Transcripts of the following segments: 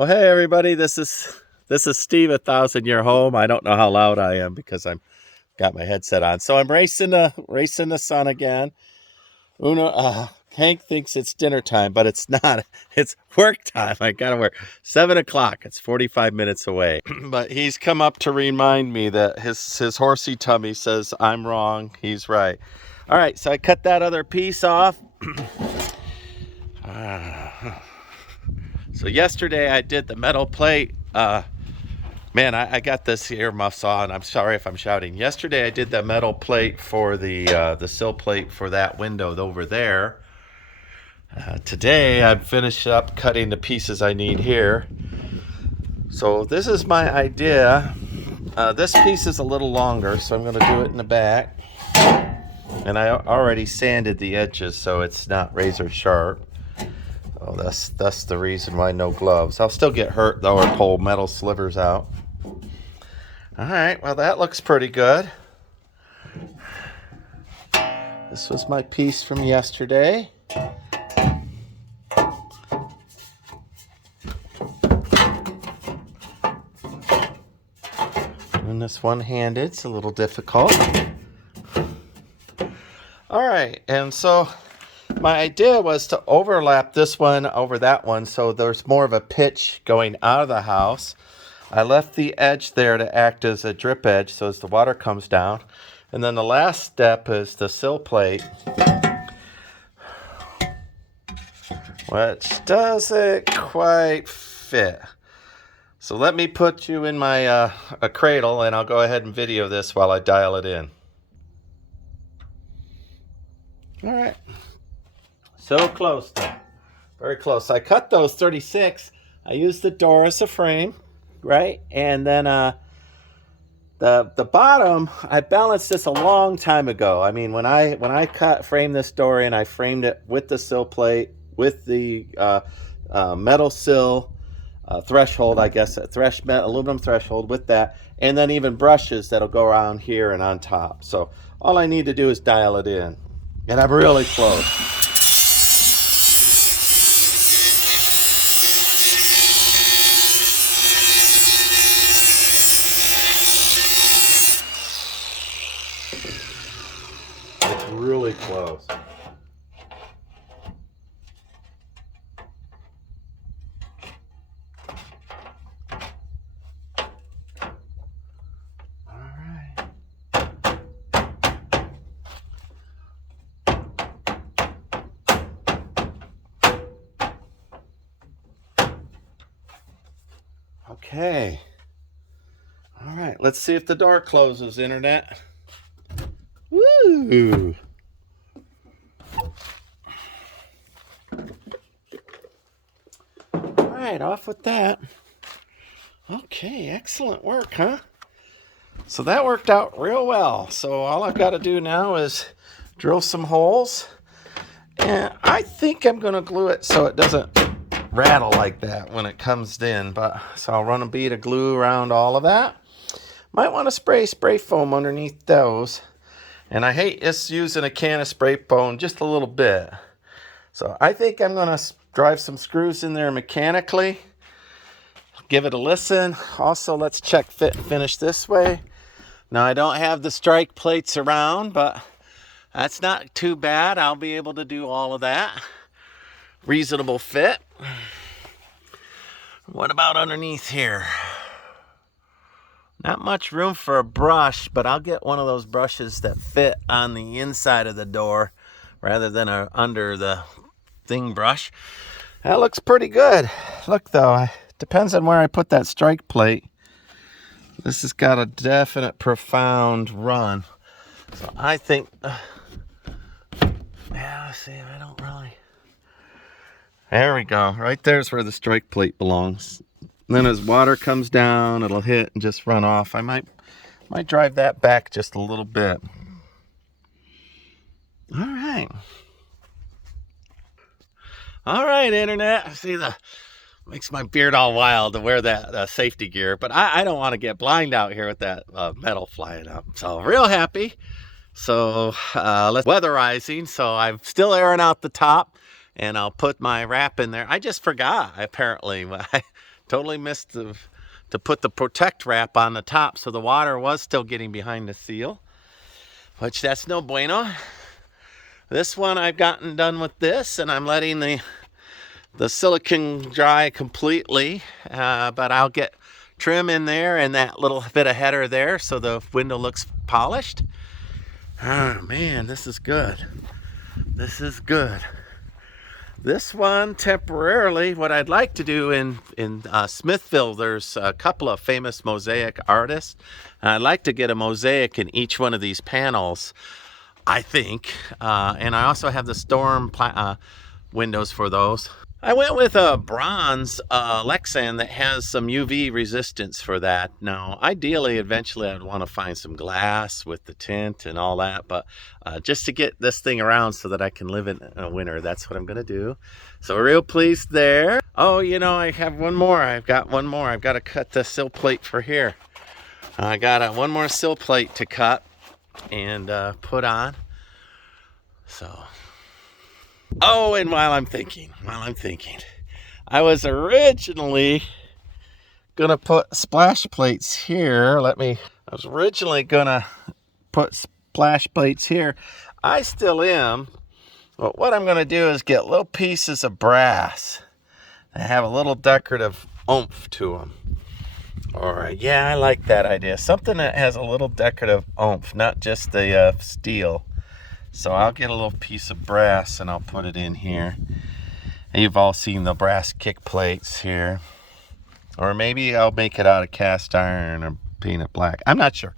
Well, hey everybody, this is Steve, 1,000 Year Home. I don't know how loud I am because I'm got my headset on. So I'm racing the sun again. Hank thinks it's dinner time, but it's not. It's work time. I gotta work. 7 o'clock. It's 45 minutes away. But he's come up to remind me that his horsey tummy says I'm wrong. He's right. All right, so I cut that other piece off. So yesterday I did the metal plate. Man, I got this earmuffs on. I'm sorry if I'm shouting. Yesterday I did the metal plate for the sill plate for that window over there. Today I've finished up cutting the pieces I need here. So this is my idea. This piece is a little longer, so I'm going to do it in the back. And I already sanded the edges so it's not razor sharp. Oh, that's the reason why no gloves. I'll still get hurt though or pull metal slivers out. All right, well that looks pretty good. This was my piece from yesterday. Doing this one-handed, it's a little difficult. All right, and so my idea was to overlap this one over that one so there's more of a pitch going out of the house. I left the edge there to act as a drip edge so as the water comes down. And then the last step is the sill plate, which doesn't quite fit. So let me put you in my a cradle and I'll go ahead and video this while I dial it in. All right. So close though. Very close. I cut those 36. I used the door as a frame, right? And then the bottom, I balanced this a long time ago. I mean, when I framed this door in, I framed it with the sill plate, with the metal sill threshold, I guess, aluminum threshold with that, and then even brushes that'll go around here and on top. So all I need to do is dial it in. And I'm really close. It's really close. Okay. All right, let's see if the door closes, internet. Woo! All right, off with that. Okay, excellent work, huh? So that worked out real well. So all I've got to do now is drill some holes. And I think I'm going to glue it so it doesn't rattle like that when it comes in. So I'll run a bead of glue around all of that. Might want to spray foam underneath those. And I hate just using a can of spray foam just a little bit. So I think I'm going to drive some screws in there mechanically. Give it a listen. Also, let's check fit and finish this way. Now, I don't have the strike plates around, but that's not too bad. I'll be able to do all of that. Reasonable fit. What about underneath here? Not much room for a brush, but I'll get one of those brushes that fit on the inside of the door rather than under the thing brush. That looks pretty good. Look though, it depends on where I put that strike plate. This has got a definite profound run. So I think, yeah, let's see, I don't really. There we go. Right there's where the strike plate belongs. And then as water comes down, it'll hit and just run off. I might drive that back just a little bit. All right. All right, internet. See, makes my beard all wild to wear that safety gear. But I don't want to get blind out here with that metal flying up. So real happy. So let's weatherizing. So I'm still airing out the top. And I'll put my wrap in there. I just forgot, apparently. I Totally missed to put the protect wrap on the top, so the water was still getting behind the seal, which that's no bueno. This one I've gotten done with this, and I'm letting the silicone dry completely, but I'll get trim in there and that little bit of header there so the window looks polished. Oh man, this is good. This is good. This one temporarily, what I'd like to do in Smithville, there's a couple of famous mosaic artists. I'd like to get a mosaic in each one of these panels, I think. And I also have the storm windows for those. I went with a bronze Lexan that has some UV resistance for that. Now, ideally, eventually, I'd want to find some glass with the tint and all that, but just to get this thing around so that I can live in winter, that's what I'm going to do. So real pleased there. Oh, you know, I have one more. I've got one more. I've got to cut the sill plate for here. I got one more sill plate to cut and put on. So... Oh, and while I'm thinking, I was originally gonna put splash plates here. I was originally gonna put splash plates here. I still am, but what I'm gonna do is get little pieces of brass that have a little decorative oomph to them. All right, yeah, I like that idea. Something that has a little decorative oomph, not just the steel. So I'll get a little piece of brass and I'll put it in here. And you've all seen the brass kick plates here. Or maybe I'll make it out of cast iron or paint it black. I'm not sure.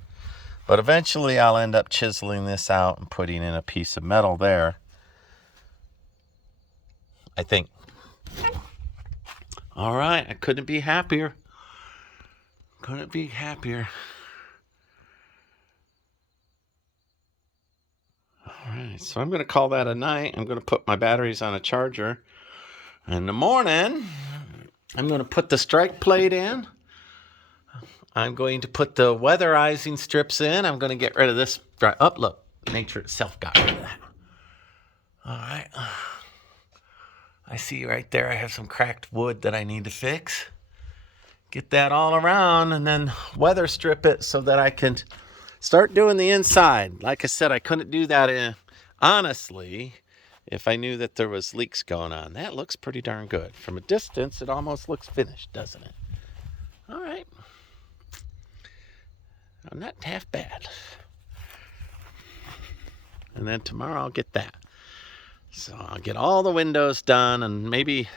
But eventually I'll end up chiseling this out and putting in a piece of metal there. I think. All right, I couldn't be happier. Couldn't be happier. All right, so I'm going to call that a night. I'm going to put my batteries on a charger. In the morning, I'm going to put the strike plate in. I'm going to put the weatherizing strips in. I'm going to get rid of this. Oh, look, nature itself got rid of that. All right. I see right there I have some cracked wood that I need to fix. Get that all around and then weather strip it so that I can start doing the inside. Like I said, I couldn't do that honestly if I knew that there was leaks going on. That looks pretty darn good. From a distance, it almost looks finished, doesn't it? All right. I'm not half bad. And then tomorrow I'll get that. So I'll get all the windows done and maybe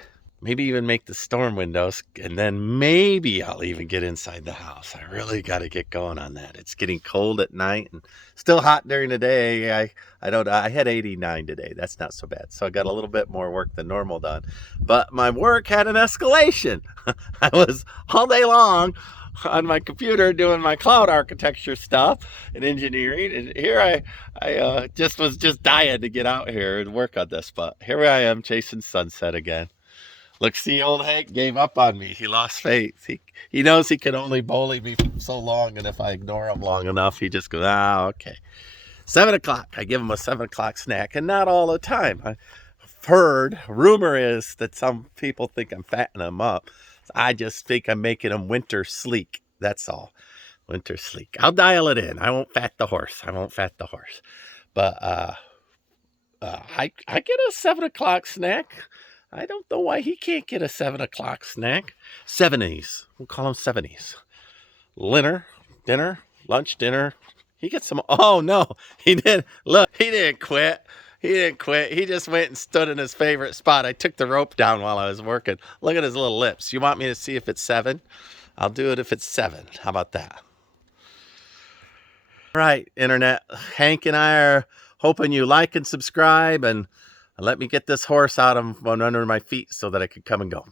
even make the storm windows, and then maybe I'll even get inside the house. I really got to get going on that. It's getting cold at night and still hot during the day. I had 89 today. That's not so bad. So I got a little bit more work than normal done. But my work had an escalation. I was all day long on my computer doing my cloud architecture stuff and engineering, and here I was just dying to get out here and work on this. But here I am chasing sunset again. Look, see, old Hank gave up on me. He lost faith. He knows he can only bully me so long, and if I ignore him long enough, he just goes, okay. 7 o'clock. I give him a 7 o'clock snack, and not all the time. I've heard, rumor is that some people think I'm fattening him up. I just think I'm making him winter sleek. That's all. Winter sleek. I'll dial it in. I won't fat the horse. But I get a 7 o'clock snack. I don't know why he can't get a 7 o'clock snack. 70s. We'll call him 70s. Dinner, lunch, dinner. He gets some. Oh, no. He didn't. Look, he didn't quit. He just went and stood in his favorite spot. I took the rope down while I was working. Look at his little lips. You want me to see if it's 7? I'll do it if it's 7. How about that? All right, Internet. Hank and I are hoping you like and subscribe and let me get this horse out of under my feet so that I could come and go.